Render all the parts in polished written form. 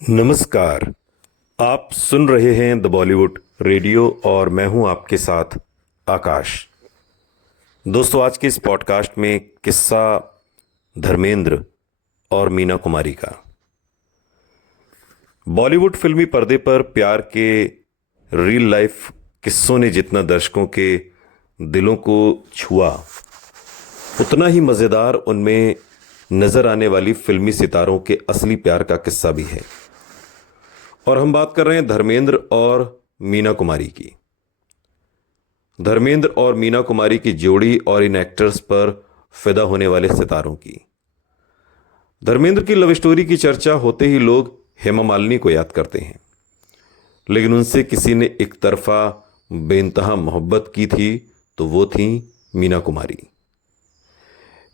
नमस्कार। आप सुन रहे हैं द बॉलीवुड रेडियो और मैं हूं आपके साथ आकाश। दोस्तों, आज के इस पॉडकास्ट में किस्सा धर्मेंद्र और मीना कुमारी का। बॉलीवुड फिल्मी पर्दे पर प्यार के रियल लाइफ किस्सों ने जितना दर्शकों के दिलों को छुआ, उतना ही मज़ेदार उनमें नजर आने वाली फिल्मी सितारों के असली प्यार का किस्सा भी है। और हम बात कर रहे हैं धर्मेंद्र और मीना कुमारी की। धर्मेंद्र और मीना कुमारी की जोड़ी और इन एक्टर्स पर फिदा होने वाले सितारों की। धर्मेंद्र की लव स्टोरी की चर्चा होते ही लोग हेमा मालिनी को याद करते हैं, लेकिन उनसे किसी ने एक तरफा बेइंतहा मोहब्बत की थी तो वो थी मीना कुमारी।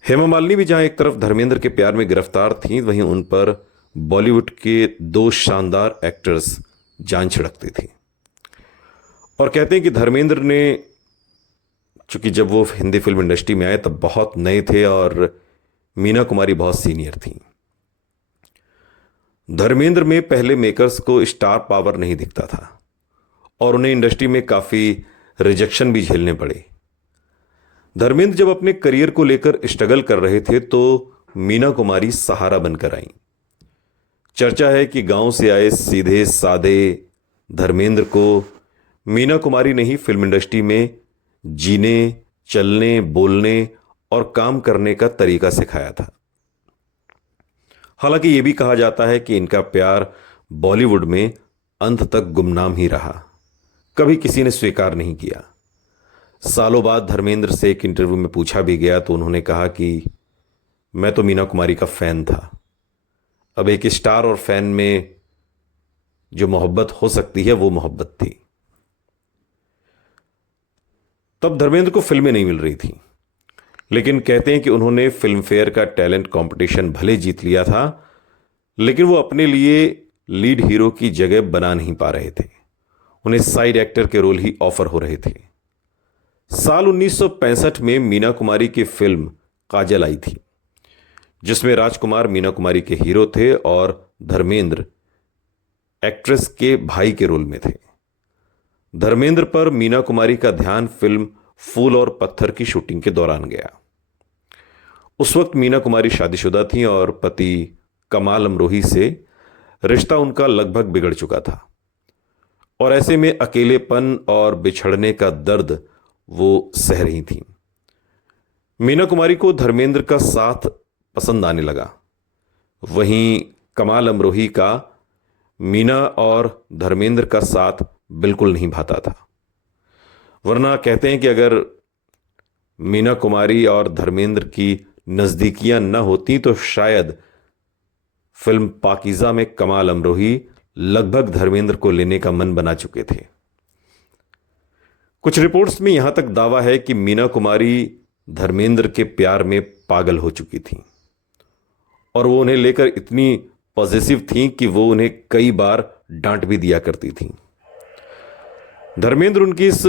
हेमा मालिनी भी जहां एक तरफ धर्मेंद्र के प्यार में गिरफ्तार थीं, वहीं उन पर बॉलीवुड के दो शानदार एक्टर्स जान छिड़कते थे। और कहते हैं कि धर्मेंद्र ने, चूंकि जब वो हिंदी फिल्म इंडस्ट्री में आए तब बहुत नए थे और मीना कुमारी बहुत सीनियर थी। धर्मेंद्र में पहले मेकर्स को स्टार पावर नहीं दिखता था और उन्हें इंडस्ट्री में काफी रिजेक्शन भी झेलने पड़े। धर्मेंद्र जब अपने करियर को लेकर स्ट्रगल कर रहे थे तो मीना कुमारी सहारा बनकर आई। चर्चा है कि गांव से आए सीधे सादे धर्मेंद्र को मीना कुमारी ने ही फिल्म इंडस्ट्री में जीने, चलने, बोलने और काम करने का तरीका सिखाया था। हालांकि यह भी कहा जाता है कि इनका प्यार बॉलीवुड में अंत तक गुमनाम ही रहा, कभी किसी ने स्वीकार नहीं किया। सालों बाद धर्मेंद्र से एक इंटरव्यू में पूछा भी गया तो उन्होंने कहा कि मैं तो मीना कुमारी का फैन था। अब एक स्टार और फैन में जो मोहब्बत हो सकती है वो मोहब्बत थी। तब धर्मेंद्र को फिल्में नहीं मिल रही थी, लेकिन कहते हैं कि उन्होंने फिल्म फेयर का टैलेंट कंपटीशन भले जीत लिया था, लेकिन वो अपने लिए लीड हीरो की जगह बना नहीं पा रहे थे। उन्हें साइड एक्टर के रोल ही ऑफर हो रहे थे। साल 1965 में मीना कुमारी की फिल्म काजल आई थी, जिसमें राजकुमार मीना कुमारी के हीरो थे और धर्मेंद्र एक्ट्रेस के भाई के रोल में थे। धर्मेंद्र पर मीना कुमारी का ध्यान फिल्म फूल और पत्थर की शूटिंग के दौरान गया। उस वक्त मीना कुमारी शादीशुदा थीं और पति कमाल अमरोही से रिश्ता उनका लगभग बिगड़ चुका था और ऐसे में अकेलेपन और बिछड़ने का दर्द वो सह रही थीं। मीना कुमारी को धर्मेंद्र का साथ पसंद आने लगा, वहीं कमाल अमरोही का मीना और धर्मेंद्र का साथ बिल्कुल नहीं भाता था। वरना कहते हैं कि अगर मीना कुमारी और धर्मेंद्र की नजदीकियां न होती तो शायद फिल्म पाकीज़ा में कमाल अमरोही लगभग धर्मेंद्र को लेने का मन बना चुके थे। कुछ रिपोर्ट्स में यहां तक दावा है कि मीना कुमारी धर्मेंद्र के प्यार में पागल हो चुकी थी और वो उन्हें लेकर इतनी पॉजिटिव थी कि वो उन्हें कई बार डांट भी दिया करती थी। धर्मेंद्र उनकी इस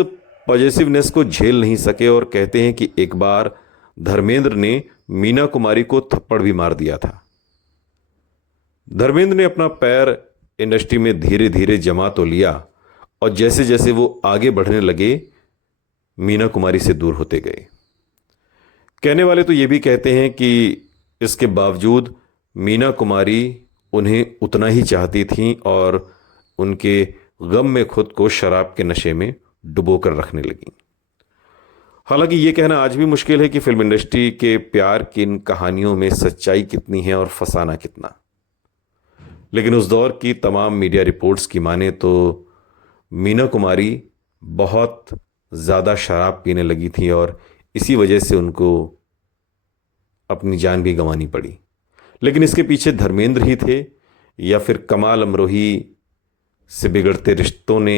पॉजिटिवनेस को झेल नहीं सके और कहते हैं कि एक बार धर्मेंद्र ने मीना कुमारी को थप्पड़ भी मार दिया था। धर्मेंद्र ने अपना पैर इंडस्ट्री में धीरे धीरे जमा तो लिया और जैसे जैसे वो आगे बढ़ने लगे मीना कुमारी से दूर होते गए। कहने वाले तो ये भी कहते हैं कि इसके बावजूद मीना कुमारी उन्हें उतना ही चाहती थीं और उनके गम में खुद को शराब के नशे में डुबो कर रखने लगी। हालांकि ये कहना आज भी मुश्किल है कि फिल्म इंडस्ट्री के प्यार की इन कहानियों में सच्चाई कितनी है और फसाना कितना। लेकिन उस दौर की तमाम मीडिया रिपोर्ट्स की माने तो मीना कुमारी बहुत ज़्यादा शराब पीने लगी थी और इसी वजह से उनको अपनी जान भी गंवानी पड़ी। लेकिन इसके पीछे धर्मेंद्र ही थे या फिर कमाल अमरोही से बिगड़ते रिश्तों ने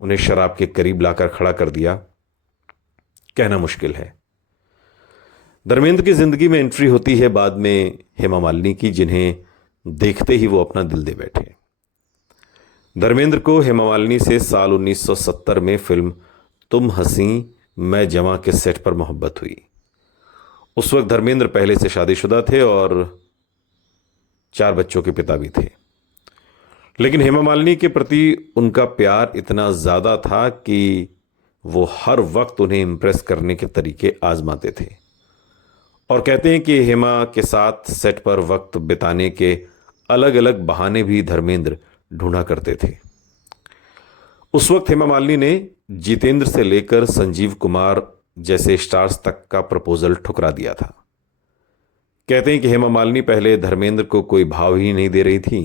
उन्हें शराब के करीब लाकर खड़ा कर दिया, कहना मुश्किल है। धर्मेंद्र की जिंदगी में एंट्री होती है बाद में हेमा मालिनी की, जिन्हें देखते ही वो अपना दिल दे बैठे। धर्मेंद्र को हेमा मालिनी से साल 1970 में फिल्म तुम हंसी मैं जवां के सेट पर मोहब्बत हुई। उस वक्त धर्मेंद्र पहले से शादीशुदा थे और 4 बच्चों के पिता भी थे। लेकिन हेमा मालिनी के प्रति उनका प्यार इतना ज़्यादा था कि वो हर वक्त उन्हें इम्प्रेस करने के तरीके आजमाते थे। और कहते हैं कि हेमा के साथ सेट पर वक्त बिताने के अलग अलग बहाने भी धर्मेंद्र ढूंढा करते थे। उस वक्त हेमा मालिनी ने जितेंद्र से लेकर संजीव कुमार जैसे स्टार्स तक का प्रपोजल ठुकरा दिया था। कहते हैं कि हेमा मालिनी पहले धर्मेंद्र को कोई भाव ही नहीं दे रही थी।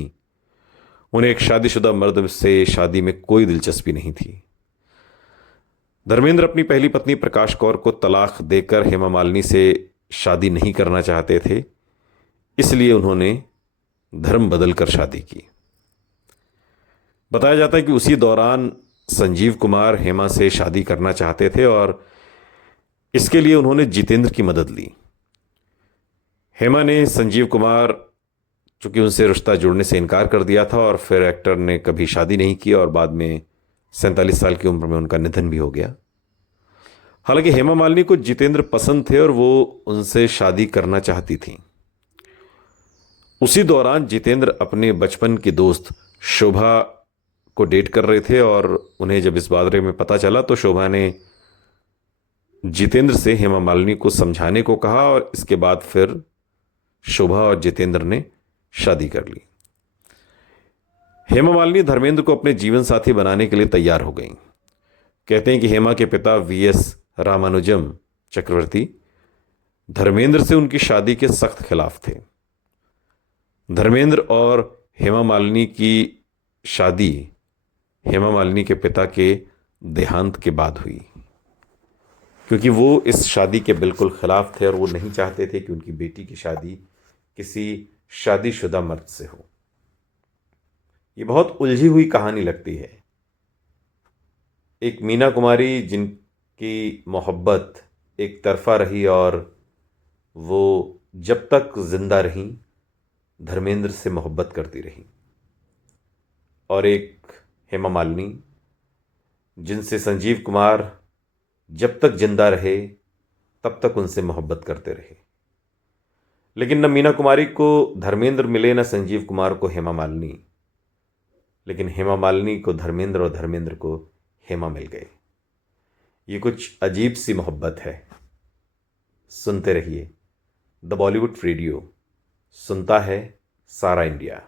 उन्हें एक शादीशुदा मर्द से शादी में कोई दिलचस्पी नहीं थी। धर्मेंद्र अपनी पहली पत्नी प्रकाश कौर को तलाक देकर हेमा मालिनी से शादी नहीं करना चाहते थे, इसलिए उन्होंने धर्म बदलकर शादी की। बताया जाता है कि उसी दौरान संजीव कुमार हेमा से शादी करना चाहते थे और इसके लिए उन्होंने जितेंद्र की मदद ली। हेमा ने संजीव कुमार चूंकि उनसे रिश्ता जोड़ने से इनकार कर दिया था और फिर एक्टर ने कभी शादी नहीं की और बाद में 47 साल की उम्र में उनका निधन भी हो गया। हालांकि हेमा मालिनी को जितेंद्र पसंद थे और वो उनसे शादी करना चाहती थी। उसी दौरान जितेंद्र अपने बचपन की दोस्त शोभा को डेट कर रहे थे और उन्हें जब इस बारे में पता चला तो शोभा ने जितेंद्र से हेमा मालिनी को समझाने को कहा और इसके बाद फिर शोभा और जितेंद्र ने शादी कर ली। हेमा मालिनी धर्मेंद्र को अपने जीवन साथी बनाने के लिए तैयार हो गईं। कहते हैं कि हेमा के पिता वीएस रामानुजम चक्रवर्ती धर्मेंद्र से उनकी शादी के सख्त खिलाफ थे। धर्मेंद्र और हेमा मालिनी की शादी हेमा मालिनी के पिता के देहांत के बाद हुई, क्योंकि वो इस शादी के बिल्कुल खिलाफ थे और वो नहीं चाहते थे कि उनकी बेटी की शादी किसी शादीशुदा मर्द से हो। ये बहुत उलझी हुई कहानी लगती है। एक मीना कुमारी जिनकी मोहब्बत एक तरफा रही और वो जब तक जिंदा रहीं धर्मेंद्र से मोहब्बत करती रही, और एक हेमा मालिनी जिनसे संजीव कुमार जब तक जिंदा रहे तब तक उनसे मोहब्बत करते रहे। लेकिन न मीना कुमारी को धर्मेंद्र मिले न संजीव कुमार को हेमा मालिनी, लेकिन हेमा मालिनी को धर्मेंद्र और धर्मेंद्र को हेमा मिल गए। ये कुछ अजीब सी मोहब्बत है। सुनते रहिए द बॉलीवुड रेडियो, सुनता है सारा इंडिया।